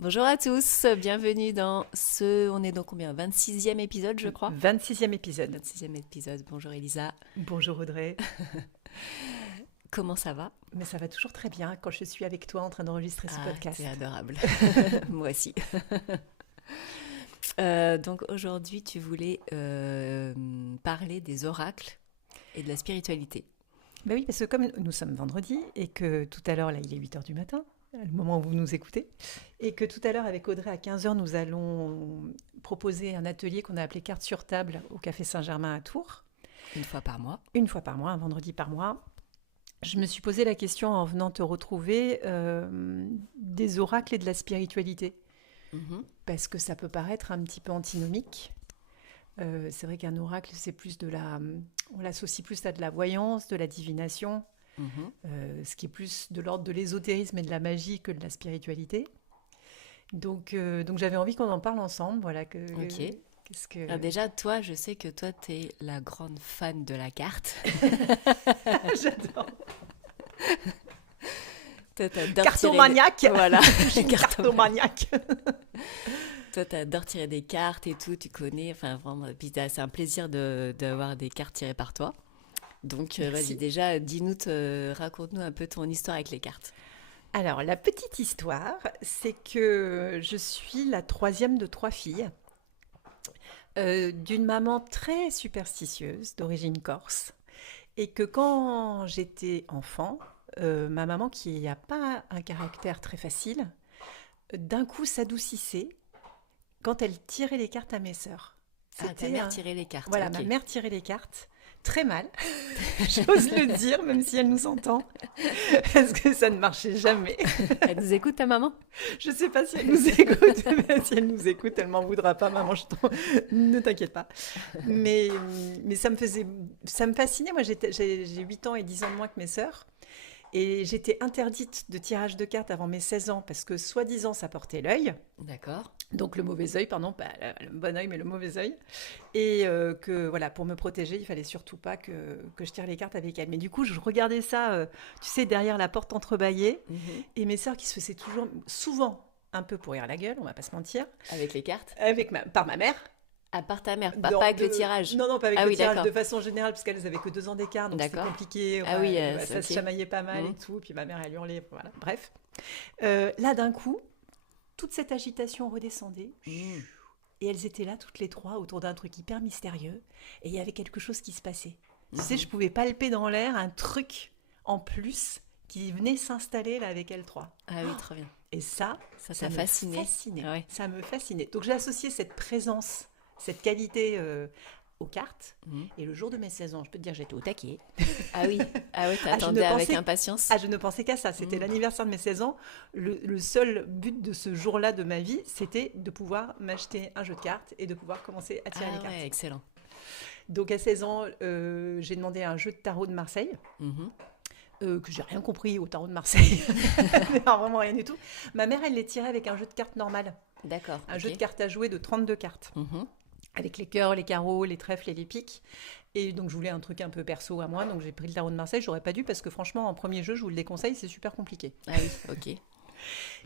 Bonjour à tous, bienvenue dans on est dans combien? 26e épisode, je crois. 26e épisode. 26e épisode. Bonjour Elisa. Bonjour Audrey. Comment ça va? Mais ça va toujours très bien quand je suis avec toi en train d'enregistrer ce Ah, podcast. t'es adorable. Moi aussi. Donc aujourd'hui, tu voulais parler des oracles et de la spiritualité. Ben oui, parce que comme nous sommes vendredi et que tout à l'heure, là, il est 8 heures du matin, le moment où vous nous écoutez, et que tout à l'heure, avec Audrey, à 15 heures, nous allons proposer un atelier qu'on a appelé Cartes sur table au Café Saint-Germain à Tours. Une fois par mois. Une fois par mois, un vendredi par mois. Je me suis posé la question en venant te retrouver des oracles et de la spiritualité. Mhm. Parce que ça peut paraître un petit peu antinomique. C'est vrai qu'un oracle, c'est plus on l'associe plus à de la voyance, de la divination, Mhm. ce qui est plus de l'ordre de l'ésotérisme et de la magie que de la spiritualité. Donc j'avais envie qu'on en parle ensemble. Voilà, Ok. qu'est-ce que... Alors déjà, toi, je sais que toi, t'es la grande fan de la carte. J'adore. Toi, t'adores Cartomaniaque. Voilà, Je suis une cartomaniaque. Toi, t'adores tirer des cartes et tout, tu connais, enfin vraiment, puis c'est un plaisir d'avoir des cartes tirées par toi. Donc vas-y, Merci. déjà, raconte-nous un peu ton histoire avec les cartes. Alors, la petite histoire, c'est que je suis la troisième de trois filles, d'une maman très superstitieuse, d'origine corse, et que quand j'étais enfant, ma maman, qui n'a pas un caractère très facile, d'un coup s'adoucissait quand elle tirait les cartes à mes sœurs. Ah, ta mère tirait les cartes, Voilà, ok. ma mère tirait les cartes, très mal, j'ose le dire, même si elle nous entend, parce que ça ne marchait jamais. Elle nous écoute, ta maman? Je sais pas si elle nous écoute, mais si elle nous écoute, elle m'en voudra pas, maman, ne t'inquiète pas. Mais, mais ça me fascinait. Moi, j'ai 8 ans et 10 ans de moins que mes sœurs. Et j'étais interdite de tirage de cartes avant mes 16 ans parce que, soi-disant, ça portait l'œil. D'accord. Donc le mauvais œil, pardon, pas le bon œil, mais le mauvais œil. Et que, voilà, pour me protéger, il fallait surtout pas que je tire les cartes avec elle. Mais du coup, je regardais ça, tu sais, derrière la porte entrebâillée. Mhm. Et mes sœurs qui se faisaient toujours, souvent, un peu pourrir la gueule, on va pas se mentir, Avec les cartes? par ma mère. À part ta mère, Non, pas avec le tirage. non, non, pas avec Ah le oui, tirage, d'accord. de façon générale, parce qu'elles avaient que 2 ans d'écart, donc c'était D'accord. compliqué. Ah Enfin, oui, ça se ok. chamaillait pas mal et Mhm. tout. Puis ma mère, elle hurlait. Voilà, bref. Là, d'un coup, toute cette agitation redescendait. Mhm. Et elles étaient là, toutes les trois, autour d'un truc hyper mystérieux. Et il y avait quelque chose qui se passait. Tu sais, Mhm. je pouvais palper dans l'air un truc en plus qui venait s'installer là avec elles trois. Ah oui, trop bien. Et Ça ça t'a me fasciné? fascinait. Ah ouais. Ça me fascinait. Donc j'ai associé cette présence, cette qualité aux cartes. Mhm. Et le jour de mes 16 ans, je peux te dire, j'étais au taquet. Ah oui, ah oui, Ah, je ne t'attendais avec pensais, impatience. je ne pensais qu'à ça. C'était Mhm. l'anniversaire de mes 16 ans. Le seul but de ce jour-là de ma vie, c'était de pouvoir m'acheter un jeu de cartes et de pouvoir commencer à tirer les Ah cartes. ouais, excellent. Donc à 16 ans, j'ai demandé un jeu de tarot de Marseille. Mhm. Que j'ai rien compris au tarot de Marseille. Non, vraiment rien du tout. Ma mère, elle les tirait avec un jeu de cartes normal. D'accord. Un Ok. jeu de cartes à jouer de 32 cartes. Mhm. Avec les cœurs, les carreaux, les trèfles et les piques. Et donc je voulais un truc un peu perso à moi. Donc j'ai pris le tarot de Marseille. J'aurais pas dû parce que franchement, en premier jeu, je vous le déconseille, c'est super compliqué. Ah oui, ok.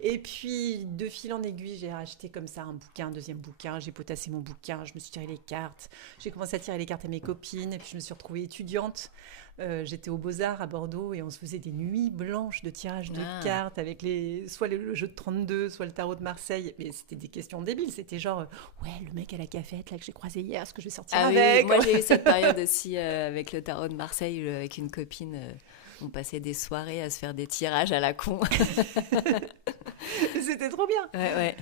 Et puis, de fil en aiguille, j'ai acheté comme ça un bouquin, un deuxième bouquin. J'ai potassé mon bouquin, je me suis tiré les cartes. J'ai commencé à tirer les cartes à mes copines. Et puis, je me suis retrouvée étudiante. J'étais aux Beaux-Arts à Bordeaux et on se faisait des nuits blanches de tirage de Ah. cartes avec soit le jeu de 32, soit le tarot de Marseille. Mais c'était des questions débiles. C'était genre, ouais, le mec à la cafette là, que j'ai croisé hier, est-ce que je vais sortir Ah oui, avec? moi j'ai eu cette période aussi avec le tarot de Marseille, avec une copine. On passait des soirées à se faire des tirages à la con. C'était trop bien. Ouais, ouais.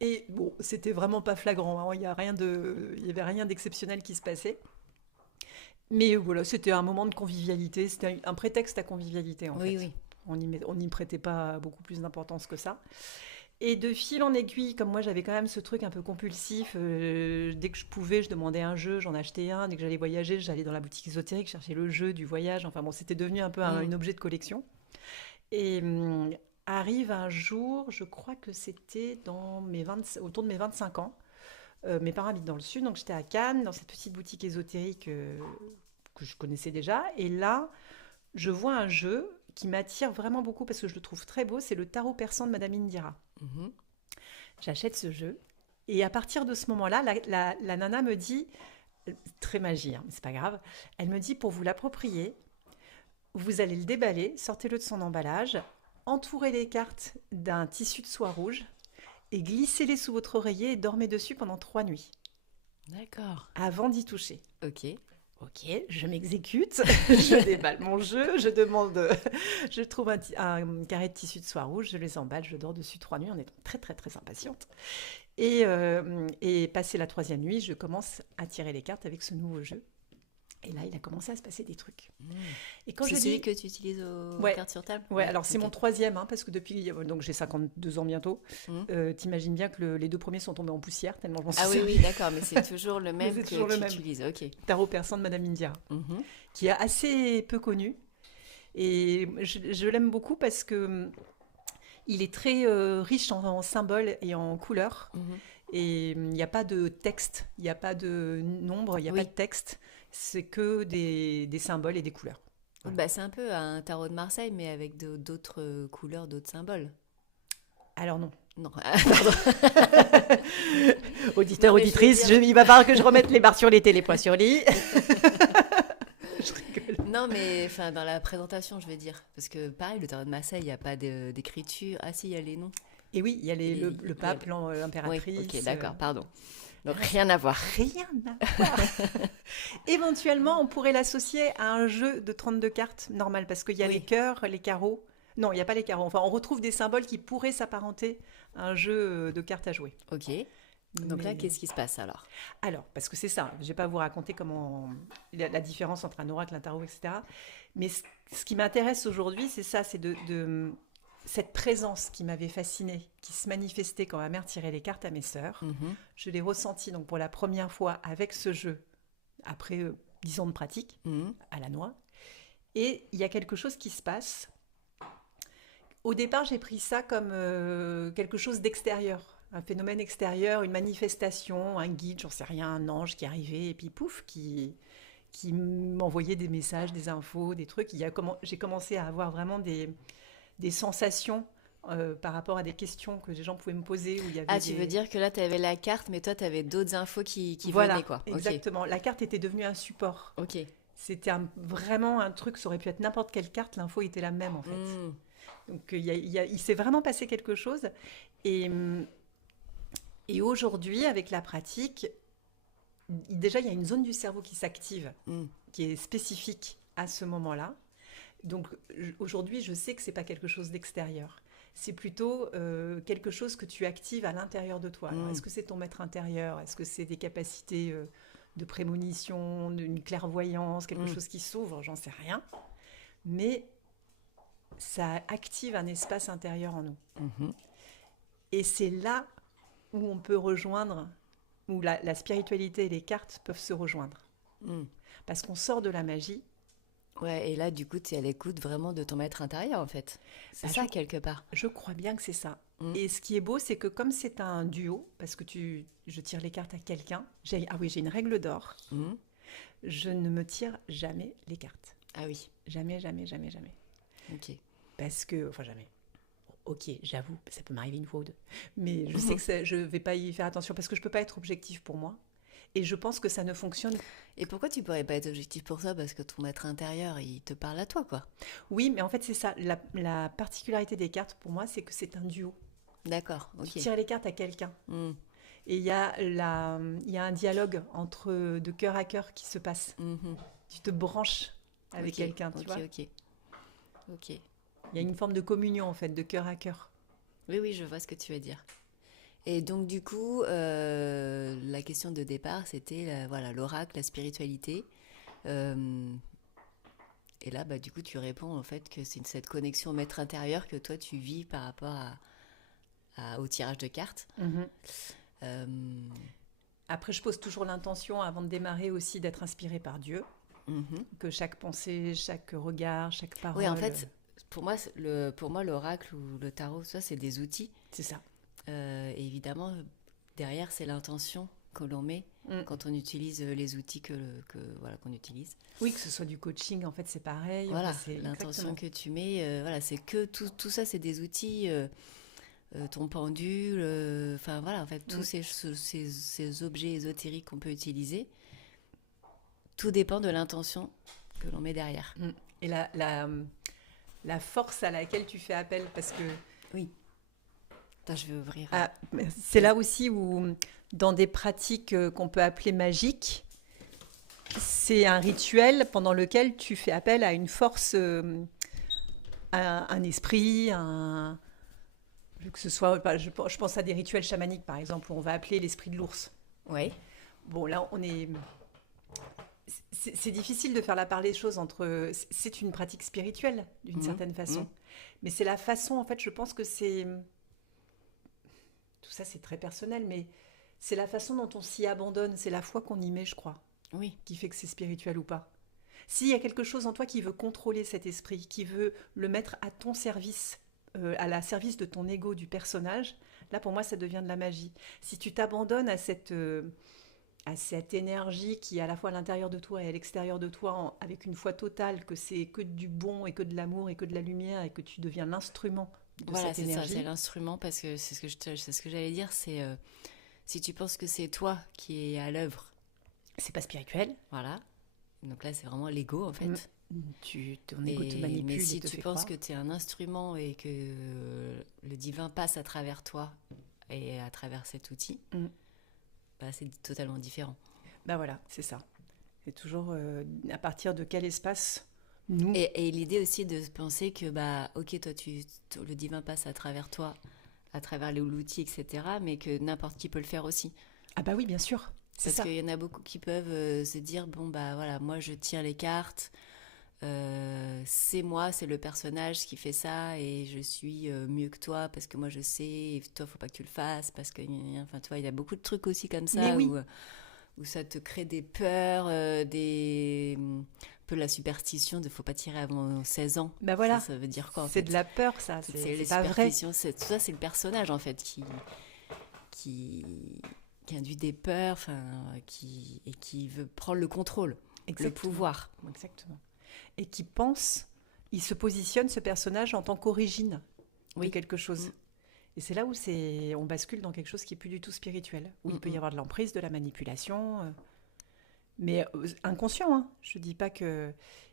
Et bon, c'était vraiment pas flagrant, hein. Il y avait rien d'exceptionnel qui se passait. Mais voilà, c'était un moment de convivialité, c'était un prétexte à convivialité en Oui, fait. oui. On n'y prêtait pas beaucoup plus d'importance que ça. Et de fil en aiguille, comme moi j'avais quand même ce truc un peu compulsif, dès que je pouvais, je demandais un jeu, j'en achetais un. Dès que j'allais voyager, j'allais dans la boutique ésotérique chercher le jeu du voyage. Enfin bon, c'était devenu un peu Mm. un objet de collection. Et arrive un jour, je crois que c'était autour de mes 25 ans. Mes parents habitent dans le sud, donc j'étais à Cannes, dans cette petite boutique ésotérique que je connaissais déjà. Et là, je vois un jeu qui m'attire vraiment beaucoup parce que je le trouve très beau, c'est le tarot persan de Madame Indira. Mhm. J'achète ce jeu. Et à partir de ce moment-là, la nana me dit, très magie, hein, mais c'est pas grave, elle me dit, pour vous l'approprier, vous allez le déballer, sortez-le de son emballage, entourez les cartes d'un tissu de soie rouge et glissez-les sous votre oreiller et dormez dessus pendant 3 nuits, D'accord. avant d'y toucher. Ok. Ok, je m'exécute, je déballe mon jeu, je demande, je trouve un carré de tissu de soie rouge, je les emballe, je dors dessus 3 nuits en étant très très très impatiente. Et passé la 3e nuit, je commence à tirer les cartes avec ce nouveau jeu. Et là, il a commencé à se passer des trucs. Mm. Et quand C'est je celui dis... que tu utilises aux Ouais, cartes sur table? ouais, alors c'est ok. mon 3e, hein, parce que depuis, donc j'ai 52 ans bientôt, Mm. t'imagines bien que les 2 premiers sont tombés en poussière, tellement je m'en suis Ah oui, servi. oui, d'accord, mais c'est toujours le Mais même c'est que toujours le tu même. utilises. Ok. Tarot persan de Madame India, Mhm. qui est assez peu connu. Et je l'aime beaucoup parce que il est très riche en symboles et en couleurs. Mhm. Et il n'y a pas de texte, il n'y a pas de nombre, il n'y a Oui. pas de texte. C'est que des symboles et des couleurs. Voilà. Bah, c'est un peu un tarot de Marseille, mais avec d'autres couleurs, d'autres symboles. Alors non. Non, Auditeur, non mais je veux auditrice, dire... il va falloir que je remette les barres sur les les points sur les i. Je rigole. Non, mais enfin, dans la présentation, je veux dire. Parce que pareil, le tarot de Marseille, il n'y a pas d'écriture. Ah si, il y a les noms. Et oui, il y a Et le pape, Oui, l'impératrice. ok, d'accord, pardon. Donc rien à voir. Rien à voir. Éventuellement, on pourrait l'associer à un jeu de 32 cartes normal, parce qu'il y a les Oui, cœurs, les carreaux. Non, il n'y a pas les carreaux. Enfin, on retrouve des symboles qui pourraient s'apparenter à un jeu de cartes à jouer. ok. Donc là, Mais... qu'est-ce qui se passe alors? Alors, parce que c'est ça, je ne vais pas vous raconter comment la différence entre un oracle, un tarot, etc. Mais ce qui m'intéresse aujourd'hui, c'est ça, c'est cette présence qui m'avait fascinée, qui se manifestait quand ma mère tirait les cartes à mes sœurs. Mhm. Je l'ai ressenti donc pour la première fois avec ce jeu, après 10 ans de pratique, Mhm. à la noix. Et il y a quelque chose qui se passe. Au départ, j'ai pris ça comme quelque chose d'extérieur, un phénomène extérieur, une manifestation, un guide, j'en sais rien, un ange qui arrivait et puis pouf, qui m'envoyait des messages, des infos, des trucs. J'ai commencé à avoir vraiment des sensations par rapport à des questions que les gens pouvaient me poser. Où il y avait Ah, tu veux dire que là, tu avais la carte, mais toi, tu avais d'autres infos qui Voilà, venaient, quoi. Ok, exactement. La carte était devenue un support. ok. C'était vraiment un truc, ça aurait pu être n'importe quelle carte, l'info était la même en fait. Mm. Donc il s'est vraiment passé quelque chose. Et, et aujourd'hui, avec la pratique, déjà il y a une zone du cerveau qui s'active, Mm. qui est spécifique à ce moment-là. Donc aujourd'hui, je sais que c'est pas quelque chose d'extérieur. C'est plutôt quelque chose que tu actives à l'intérieur de toi. Alors, Mm. est-ce que c'est ton maître intérieur? Est-ce que c'est des capacités de prémonition, d'une clairvoyance, quelque Mm. chose qui s'ouvre? J'en sais rien. Mais ça active un espace intérieur en nous. Mhm. Et c'est là où on peut rejoindre, où la spiritualité et les cartes peuvent se rejoindre. Mm. Parce qu'on sort de la magie. Ouais, et là, du coup, tu es à l'écoute vraiment de ton maître intérieur, en fait. C'est Bah, ça, quelque part. je crois bien que c'est ça. Mm. Et ce qui est beau, c'est que comme c'est un duo, parce que je tire les cartes à quelqu'un, j'ai une règle d'or. Mm. Je ne me tire jamais les cartes. Ah oui, Jamais, jamais, jamais, jamais. ok. Parce que, enfin jamais. Ok, j'avoue, ça peut m'arriver une fois ou deux. Mais je sais que je ne vais pas y faire attention parce que je ne peux pas être objectif pour moi. Et je pense que ça ne fonctionne. Et pourquoi tu pourrais pas être objectif pour ça? Parce que ton maître intérieur, il te parle à toi, quoi. Oui, mais en fait, c'est ça. La particularité des cartes, pour moi, c'est que c'est un duo. D'accord, ok. Tu tires les cartes à quelqu'un. Mm. Et il y a un dialogue de cœur à cœur qui se passe. Mhm. Tu te branches avec Ok, quelqu'un, tu ok, vois. ok. Ok. Il y a une forme de communion, en fait, de cœur à cœur. Oui, oui, je vois ce que tu veux dire. Et donc, du coup, la question de départ, c'était voilà, l'oracle, la spiritualité. Euh, et là, bah, du coup, tu réponds en fait que c'est cette connexion au maître intérieur que toi, tu vis par rapport au tirage de cartes. Mhm. Euh, Après, je pose toujours l'intention, avant de démarrer aussi, d'être inspiré par Dieu. mhm. Que chaque pensée, chaque regard, chaque parole... Oui, en fait, pour moi, l'oracle ou le tarot, ça, c'est des outils. c'est ça. Et évidemment, derrière, c'est l'intention que l'on met Mm. quand on utilise les outils voilà, qu'on utilise. Oui, que ce soit du coaching, en fait, c'est pareil. Voilà, Enfin, c'est l'intention exactement. que tu mets, voilà, c'est que tout ça, c'est des outils ton pendule, enfin voilà, en fait, tous ces objets ésotériques qu'on peut utiliser, tout dépend de l'intention que l'on met derrière. Et la force à laquelle tu fais appel, parce que... Oui. Attends, je vais ouvrir. C'est là aussi où, dans des pratiques qu'on peut appeler magiques, c'est un rituel pendant lequel tu fais appel à une force, à un esprit, que ce soit, je pense à des rituels chamaniques, par exemple, où on va appeler l'esprit de l'ours. Oui. Bon, là, c'est difficile de faire la part des choses entre... C'est une pratique spirituelle, d'une certaine façon. Mais c'est la façon, en fait, je pense que c'est... Tout ça, c'est très personnel, mais c'est la façon dont on s'y abandonne, c'est la foi qu'on y met, je crois, qui fait que c'est spirituel ou pas. S'il y a quelque chose en toi qui veut contrôler cet esprit, qui veut le mettre à ton service, à la service de ton ego, du personnage, là, pour moi, ça devient de la magie. Si tu t'abandonnes à cette énergie qui est à la fois à l'intérieur de toi et à l'extérieur de toi, avec une foi totale que c'est que du bon et que de l'amour et que de la lumière et que tu deviens l'instrument de cette énergie. Voilà, c'est ça, c'est l'instrument, parce que c'est ce que j'allais dire, c'est si tu penses que c'est toi qui es à l'œuvre, c'est pas spirituel. Voilà. Donc là, c'est vraiment l'ego, en fait. Ton ego te manipule. Mais si et te tu fait penses croire que tu es un instrument et que le divin passe à travers toi et à travers cet outil, bah, c'est totalement différent. Bah voilà, c'est ça. C'est toujours à partir de quel espace nous... Et l'idée aussi de penser que, bah, ok, toi, le divin passe à travers toi, à travers l'outil, etc., mais que n'importe qui peut le faire aussi. Ah bah oui, bien sûr. C'est Parce qu'il y en a beaucoup qui peuvent se dire, bon, bah voilà, moi, je tire les cartes, c'est moi, c'est le personnage qui fait ça, et je suis mieux que toi, parce que moi, je sais, et toi, faut pas que tu le fasses, parce que, enfin, tu vois, il y a beaucoup de trucs aussi comme ça, où ça te crée des peurs, un peu la superstition de faut pas tirer avant 16 ans. Bah voilà. Ça veut dire quoi, en fait ? C'est de la peur, ça. C'est pas vrai. Tout ça, c'est le personnage, en fait, qui induit des peurs, et qui veut prendre le contrôle, le pouvoir. Exactement. Et qui pense, il se positionne, ce personnage, en tant qu'origine de quelque chose. Et c'est là où on bascule dans quelque chose qui n'est plus du tout spirituel, où il peut y avoir de l'emprise, de la manipulation, mais inconscient, hein. Je ne dis pas que...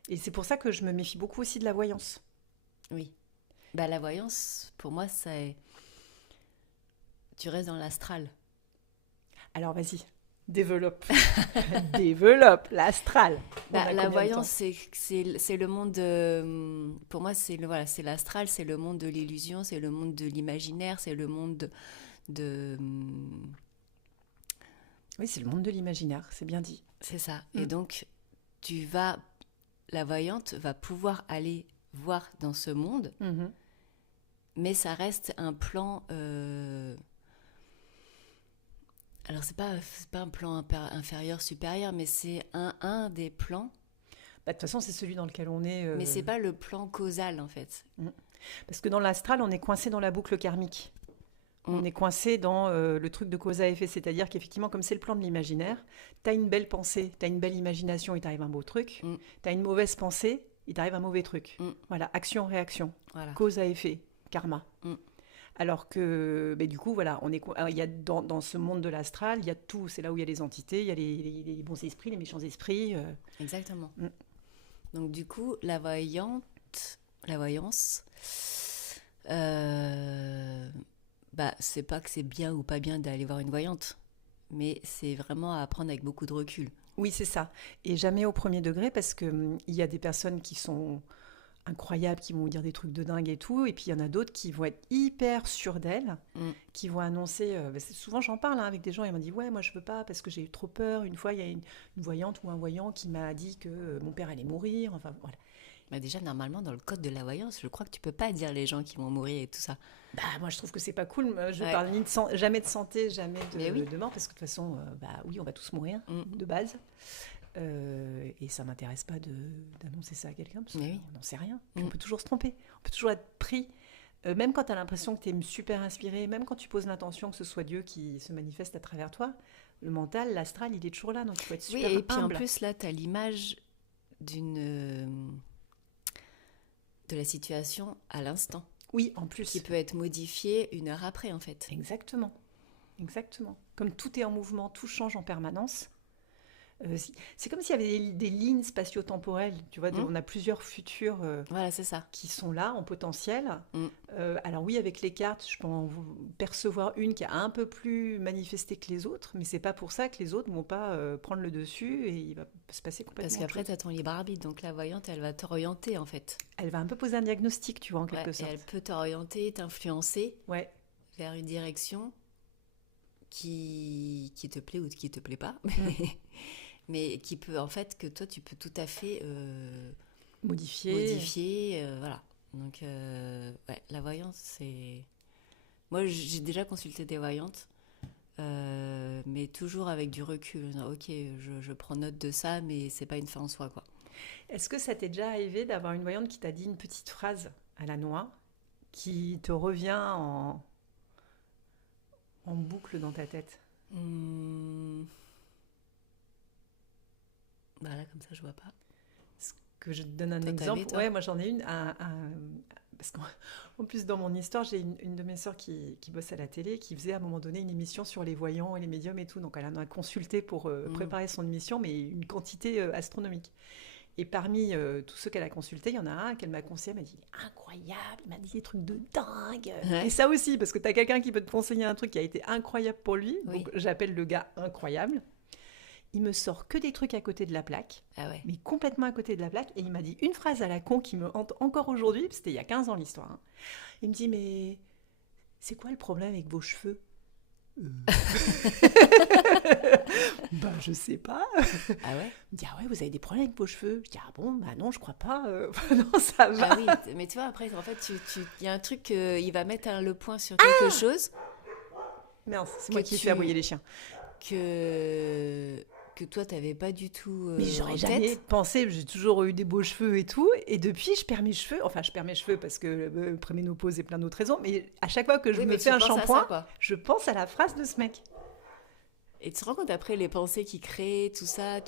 Et c'est pour ça que je me méfie beaucoup aussi de la voyance. Oui. Bah, la voyance, pour moi, tu restes dans l'astral. Alors, vas-y, développe. Développe l'astral. La voyance, c'est le monde pour moi, c'est l'astral, c'est le monde de l'illusion, c'est le monde de l'imaginaire, c'est le monde de... Oui, c'est le monde de l'imaginaire, c'est bien dit. C'est ça. Et donc, la voyante va pouvoir aller voir dans ce monde, mais ça reste un plan... Alors, c'est pas un plan inférieur, supérieur, mais c'est un des plans. Bah, de toute façon, c'est celui dans lequel on est... Mais c'est pas le plan causal, en fait. Parce que dans l'astral, on est coincé dans la boucle karmique. On est coincé dans le truc de cause à effet. C'est-à-dire qu'effectivement, comme c'est le plan de l'imaginaire, tu as une belle pensée, tu as une belle imagination, il t'arrive un beau truc. Tu as une mauvaise pensée, il t'arrive un mauvais truc. Voilà, action-réaction. Voilà. Cause à effet, karma. Alors que, du coup, voilà, il y a dans ce monde de l'astral, il y a tout. C'est là où il y a les entités, il y a les bons esprits, les méchants esprits. Exactement. Donc, du coup, la voyance, c'est pas que c'est bien ou pas bien d'aller voir une voyante, mais c'est vraiment à apprendre avec beaucoup de recul. Oui, c'est ça. Et jamais au premier degré, parce qu'il y a des personnes qui sont... incroyables, qui vont vous dire des trucs de dingue et tout, et puis il y en a d'autres qui vont être hyper sûres d'elles, qui vont annoncer, souvent j'en parle avec des gens, ils m'ont dit ouais, moi je veux pas parce que j'ai eu trop peur. Une fois il y a une voyante ou un voyant qui m'a dit que mon père allait mourir, enfin voilà. Bah déjà, normalement, dans le code de la voyance, je crois que tu peux pas dire les gens qui vont mourir et tout ça. Bah moi je trouve que c'est pas cool. Je parle ni jamais de santé, jamais de mort, parce que de toute façon, oui, on va tous mourir de base. Et ça m'intéresse pas d'annoncer ça à quelqu'un, parce qu'on n'en sait rien. On peut toujours se tromper, on peut toujours être pris. Même quand tu as l'impression que tu es super inspiré, même quand tu poses l'intention que ce soit Dieu qui se manifeste à travers toi, le mental, l'astral, il est toujours là, donc il faut être super humble. Et puis en plus, là, tu as l'image de la situation à l'instant. Oui, en plus. qui peut être modifié 1 heure après, en fait. Exactement. Exactement. Comme tout est en mouvement, tout change en permanence. C'est comme s'il y avait des lignes spatio-temporelles. Tu vois, Mm. on a plusieurs futurs Voilà, c'est ça. qui sont là en potentiel. Mm. Alors oui, avec les cartes, je peux en percevoir une qui est un peu plus manifestée que les autres, mais c'est pas pour ça que les autres vont pas prendre le dessus et il va se passer complètement Parce autre qu'après, chose. tu as ton libre arbitre. Donc la voyante, elle va t'orienter, en fait. Elle va un peu poser un diagnostic, tu vois, en quelque Ouais, et sorte. elle peut t'orienter, t'influencer Ouais, vers une direction qui te plaît ou qui te plaît pas. Mm. Mais qui peut, en fait, que toi, tu peux tout à fait modifier. modifier. Voilà. Donc, ouais, la voyance, c'est... Moi, j'ai déjà consulté des voyantes, mais toujours avec du recul. Ok, je prends note de ça, mais c'est pas une fin en soi, quoi. Est-ce que ça t'est déjà arrivé d'avoir une voyante qui t'a dit une petite phrase à la noix qui te revient en boucle dans ta tête? Hmm. Bah là, comme ça, je vois pas. Que je te donne un Toi, exemple. t'avais, toi Ouais, moi j'en ai une. Parce qu'en en plus, dans mon histoire, j'ai une de mes sœurs qui bosse à la télé, qui faisait à un moment donné une émission sur les voyants et les médiums et tout. Donc elle en a consulté pour préparer son émission, mais une quantité astronomique. Et parmi tous ceux qu'elle a consultés, il y en a un qu'elle m'a conseillé, elle m'a dit incroyable, il m'a dit des trucs de dingue. Ouais. Et ça aussi, parce que tu as quelqu'un qui peut te conseiller un truc qui a été incroyable pour lui. Oui. Donc j'appelle le gars incroyable. Il me sort que des trucs à côté de la plaque, Ah ouais. mais complètement à côté de la plaque. Et il m'a dit une phrase à la con qui me hante encore aujourd'hui, c'était il y a 15 ans l'histoire. Hein. Il me dit, mais c'est quoi le problème avec vos cheveux? Bah, je sais pas. Ah ouais. Il me dit, ah ouais, vous avez des problèmes avec vos cheveux? Je dis, ah bon, bah non, je crois pas. Non, ça va. Ah oui, mais tu vois, après, en fait, il y a un truc, il va mettre le point sur quelque chose Merde, c'est Que moi qui ai tu- fait aboyer les chiens. que toi, t'avais pas du tout Mais en j'aurais tête. jamais pensé, j'ai toujours eu des beaux cheveux et tout, et depuis je perds mes cheveux, enfin je perds mes cheveux parce que préménopause et plein d'autres raisons, mais à chaque fois que je Oui, me mais fais tu un penses à ça, shampoing, quoi. je pense à la phrase de ce mec. Et tu te rends compte après les pensées qu'il crée, tout ça,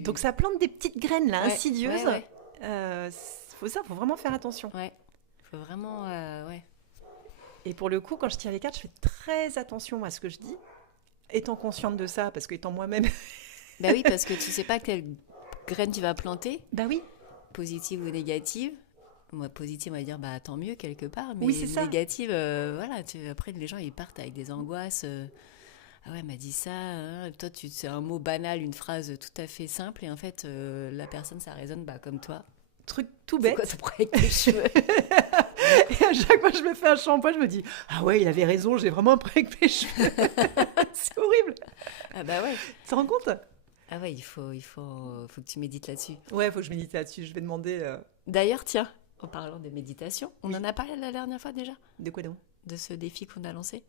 Donc ça plante des petites graines là, Ouais, insidieuses. ouais, Faut vraiment faire attention. ouais. Faut vraiment, ouais. Et pour le coup, quand je tire les cartes, je fais très attention à ce que je dis, étant consciente de ça, parce que étant moi-même... Bah oui, parce que tu sais pas quelle graine tu vas planter, Bah oui, positive ou négative. Moi, positive, on va dire, bah tant mieux quelque part, mais Oui, c'est ça. négative, voilà. Après, les gens, ils partent avec des angoisses. Ah ouais, elle m'a dit ça. Hein. Toi, c'est un mot banal, une phrase tout à fait simple, et en fait, la personne, ça résonne bah, comme toi. truc tout C'est bête. quoi ton problème avec les cheveux? Et à chaque fois que je me fais un shampoing, je me dis ah ouais, il avait raison, j'ai vraiment un problème avec mes cheveux. C'est horrible. Ah bah ouais. Tu te rends compte? Ah ouais, faut que tu médites là-dessus. Ouais, faut que je médite là-dessus. Je vais demander D'ailleurs, tiens, en parlant de méditation, on en a parlé la dernière fois déjà, de quoi donc? de ce défi qu'on a lancé.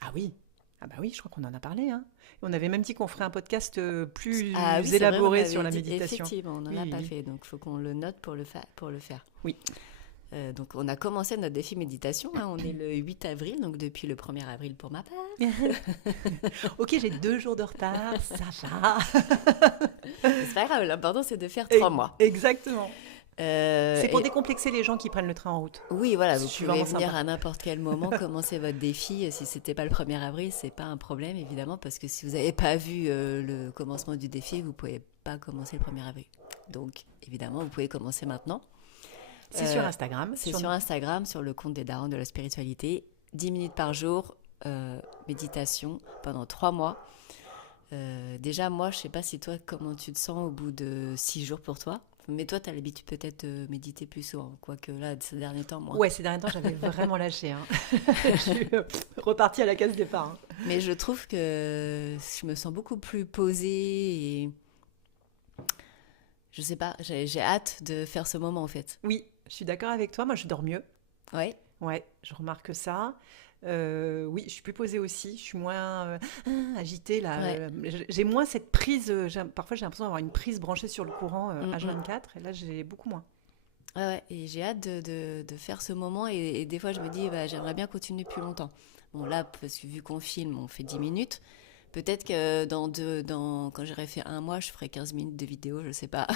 Ah oui. Ah bah oui, je crois qu'on en a parlé. Hein. Et on avait même dit qu'on ferait un podcast plus Ah oui, c'est vrai, élaboré on sur la avait dit- méditation. Effectivement, on n'en Oui, a oui, pas oui. fait, donc il faut qu'on le note pour le faire. Oui. Donc on a commencé notre défi méditation, hein, on est le 8 avril, donc depuis le 1er avril pour ma part. Ok, j'ai 2 jours de retard, ça va. Mais c'est pas grave, l'important c'est de faire 3 mois. Exactement. C'est pour Et- décomplexer les gens qui prennent le train en route. Oui, voilà, vous Je suis pouvez vraiment venir sympa. à n'importe quel moment commencer votre défi. Si c'était pas le 1er avril, c'est pas un problème évidemment, parce que si vous n'avez pas vu le commencement du défi, vous pouvez pas commencer le 1er avril. Donc évidemment, vous pouvez commencer maintenant. C'est sur Instagram. C'est sur Instagram, sur le compte des darons de la spiritualité. 10 minutes par jour, méditation pendant 3 mois. Déjà, moi, je sais pas si toi, comment tu te sens au bout de 6 jours pour toi. Mais toi, tu as l'habitude peut-être de méditer plus souvent. Quoique là, ces derniers temps, moi. Ouais, ces derniers temps, j'avais vraiment lâché. Hein. Je suis repartie à la case départ. Hein. Mais je trouve que je me sens beaucoup plus posée et je sais pas, j'ai hâte de faire ce moment en fait. Oui, je suis d'accord avec toi. Moi, je dors mieux. Ouais. Ouais, je remarque ça. Oui, je suis plus posée aussi. Je suis moins agitée là. Ouais. J'ai moins cette prise. Parfois, j'ai l'impression d'avoir une prise branchée sur le courant Mm, H24. Et là, j'ai beaucoup moins. Ouais, et j'ai hâte de faire ce moment et des fois je me dis bah, j'aimerais bien continuer plus longtemps. Bon là, parce que vu qu'on filme, on fait 10 minutes. Peut-être que quand j'aurai fait 1 mois, je ferai 15 minutes de vidéo, je sais pas.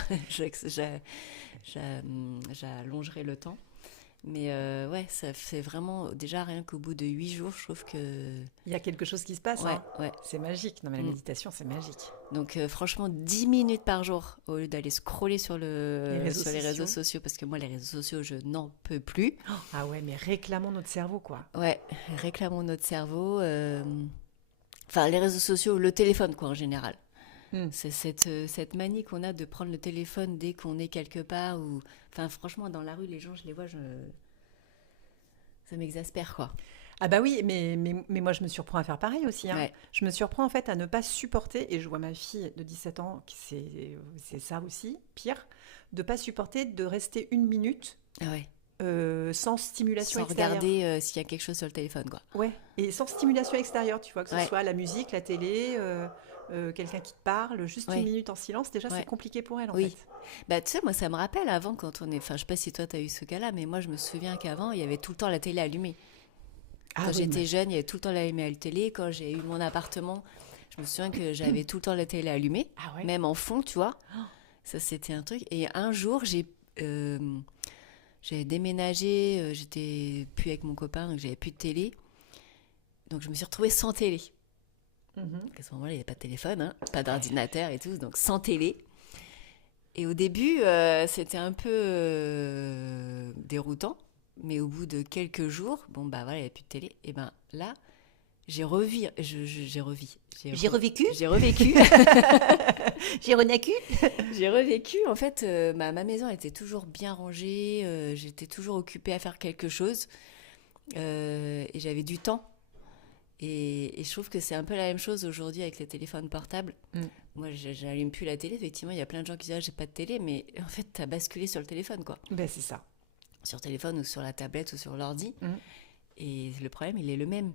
J'allongerai le temps. Mais ouais, ça fait vraiment... Déjà, rien qu'au bout de 8 jours, je trouve que... Il y a quelque chose qui se passe. Ouais, Hein. ouais. C'est magique. Non, mais la méditation, c'est magique. Donc franchement, 10 minutes par jour, au lieu d'aller scroller sur Les les réseaux réseaux sociaux, parce que moi, les réseaux sociaux, je n'en peux plus. Ah ouais, mais réclamons notre cerveau, quoi. Ouais, réclamons notre cerveau. Enfin, les réseaux sociaux, le téléphone, quoi, en général. C'est cette manie qu'on a de prendre le téléphone dès qu'on est quelque part. Ou... Enfin, franchement, dans la rue, les gens, je les vois, ça m'exaspère, quoi. Ah bah oui, mais moi, je me surprends à faire pareil aussi. Hein. Ouais. Je me surprends en fait à ne pas supporter, et je vois ma fille de 17 ans, c'est ça aussi, pire, de ne pas supporter de rester 1 minute Ah ouais. sans stimulation Sans extérieure. regarder s'il y a quelque chose sur le téléphone, quoi. Ouais, et sans stimulation extérieure, tu vois, que ce Ouais. soit la musique, la télé, quelqu'un qui te parle, juste Ouais. 1 minute en silence, déjà Ouais. c'est compliqué pour elle en Oui. fait. Bah, tu sais, moi, ça me rappelle avant, quand on est... Enfin, je sais pas si toi, t'as eu ce cas-là, mais moi, je me souviens qu'avant, il y avait tout le temps la télé allumée. Quand j'étais jeune, il y avait tout le temps la télé. Quand j'ai eu mon appartement, je me souviens que j'avais tout le temps la télé allumée, Ah ouais. même en fond, tu vois. Ça, c'était un truc. Et un jour, j'avais déménagé, j'étais plus avec mon copain, donc j'avais plus de télé. Donc, je me suis retrouvée sans télé. Mhm. À ce moment-là, il n'y avait pas de téléphone, hein, pas d'ordinateur et tout, donc sans télé. Et au début, c'était un peu déroutant. Mais au bout de quelques jours, bon, bah voilà, il n'y avait plus de télé. Et ben là, j'ai revécu. J'ai revécu. J'ai revécu. J'ai renacu. J'ai revécu. En fait, ma maison était toujours bien rangée. J'étais toujours occupée à faire quelque chose. Et j'avais du temps. Et je trouve que c'est un peu la même chose aujourd'hui avec les téléphones portables. Moi, j'allume plus la télé. Effectivement, il y a plein de gens qui disent « Ah, j'ai pas de télé », mais en fait, tu as basculé sur le téléphone, quoi. Ben c'est ça. Sur téléphone ou sur la tablette ou sur l'ordi. Et le problème, il est le même.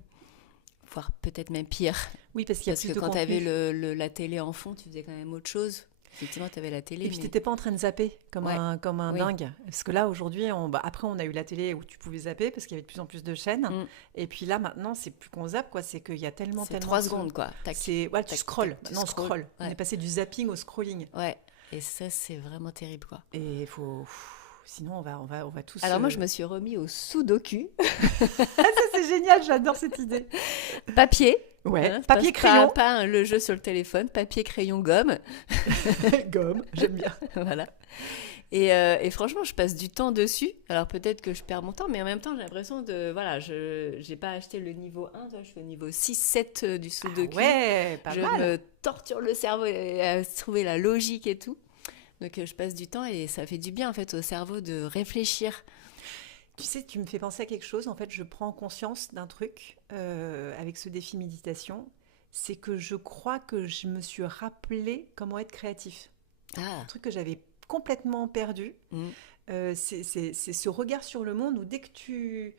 Voire peut-être même pire. Oui, parce qu'il y a Parce plus que de quand tu contenu. avais la télé en fond, tu faisais quand même autre chose. Effectivement, tu avais la télé. Et puis, mais... tu n'étais pas en train de zapper comme Ouais. un Oui. dingue. Parce que là, aujourd'hui, après, on a eu la télé où tu pouvais zapper parce qu'il y avait de plus en plus de chaînes. Et puis là, maintenant, c'est plus qu'on zappe, quoi. C'est qu'il y a tellement, C'est tellement 3 de- secondes, quoi. Tac. C'est, ouais, tu tac, scrolles. tac, tu Maintenant, on scrolles. scroll. On Ouais. est passé du zapping au scrolling. Ouais. Et ça, c'est vraiment terrible, quoi. Et il faut... Sinon, on va tous... Alors moi, je me suis remis au sudoku. Ça, c'est génial, j'adore cette idée. Papier. Ouais, Hein, papier, pas- crayon. Pas le jeu sur le téléphone. Papier, crayon, gomme. Gomme, j'aime bien. Voilà. Et franchement, je passe du temps dessus. Alors peut-être que je perds mon temps, mais en même temps, j'ai l'impression de... Voilà, je n'ai pas acheté le niveau 1, toi, je suis au niveau 6, 7 du sudoku. Ouais, pas je mal. me torture le cerveau à trouver la logique et tout. Donc je passe du temps et ça fait du bien en fait au cerveau de réfléchir. Tu sais, tu me fais penser à quelque chose. En fait, je prends conscience d'un truc avec ce défi méditation. C'est que je crois que je me suis rappelé comment être créatif. Ah, Un truc que j'avais complètement perdu. C'est ce regard sur le monde où dès que tu...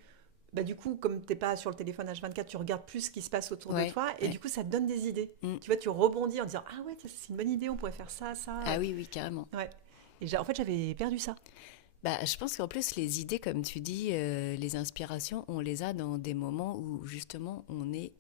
Bah, du coup, comme tu n'es pas sur le téléphone H24, tu regardes plus ce qui se passe autour Ouais, de toi. Et ouais. du coup, ça te donne des idées. Mm. Tu vois, tu rebondis en disant « Ah ouais, tiens, c'est une bonne idée, on pourrait faire ça, ça. » ah oui, oui, carrément. Ouais. Et en fait, j'avais perdu ça. Bah, je pense qu'en plus, les idées, comme tu dis, les inspirations, on les a dans des moments où justement on est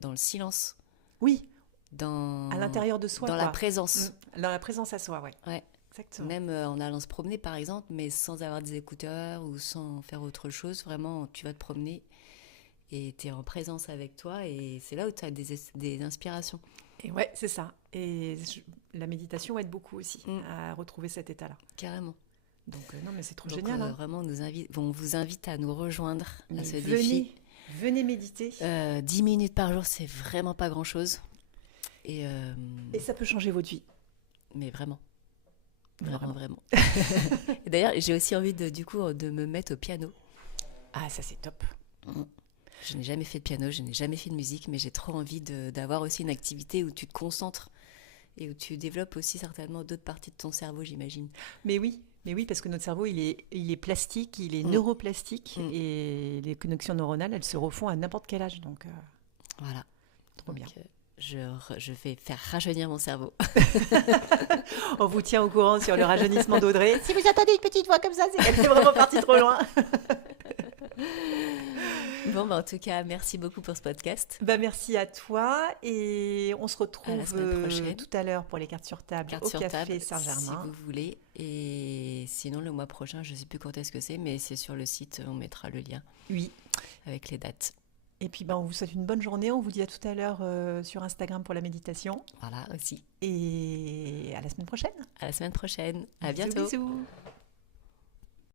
dans le silence, Oui, dans, à l'intérieur de soi. dans quoi. la présence. Dans la présence à soi, ouais. Ouais. Exactement. Même en allant se promener, par exemple, mais sans avoir des écouteurs ou sans faire autre chose. Vraiment, tu vas te promener et tu es en présence avec toi et c'est là où tu as des inspirations. Et ouais, c'est ça. Et la méditation aide beaucoup aussi à retrouver cet état-là. Carrément. Donc, non, mais c'est trop Donc, génial. Hein. vraiment, on vous invite à nous rejoindre à Mais ce défi. venez méditer. 10 minutes par jour, c'est vraiment pas grand-chose. Et ça peut changer votre vie. mais vraiment. Vraiment. Et d'ailleurs, j'ai aussi envie de me mettre au piano. Ah, ça, c'est top. Je n'ai jamais fait de piano, je n'ai jamais fait de musique, mais j'ai trop envie d'avoir aussi une activité où tu te concentres et où tu développes aussi certainement d'autres parties de ton cerveau, j'imagine. Mais oui, parce que notre cerveau, il est plastique, il est neuroplastique, et les connexions neuronales, elles se refont à n'importe quel âge. Donc, Voilà. trop bien. Je vais faire rajeunir mon cerveau. On vous tient au courant sur le rajeunissement d'Audrey. Si vous entendez une petite voix comme ça, c'est qu'elle est vraiment partie trop loin. Bon, bah, en tout cas, merci beaucoup pour ce podcast. Bah, merci à toi et on se À la retrouve semaine prochaine. tout à l'heure pour les cartes sur table Carte au sur Café table, si Saint-Germain. vous voulez. Et sinon, le mois prochain, je ne sais plus quand est-ce que c'est, mais c'est sur le site, on mettra le lien Oui. avec les dates. Et puis on vous souhaite une bonne journée. On vous dit à tout à l'heure sur Instagram pour la méditation. Voilà aussi. Et à la semaine prochaine. À la semaine prochaine. À Bisous, bientôt. bisous.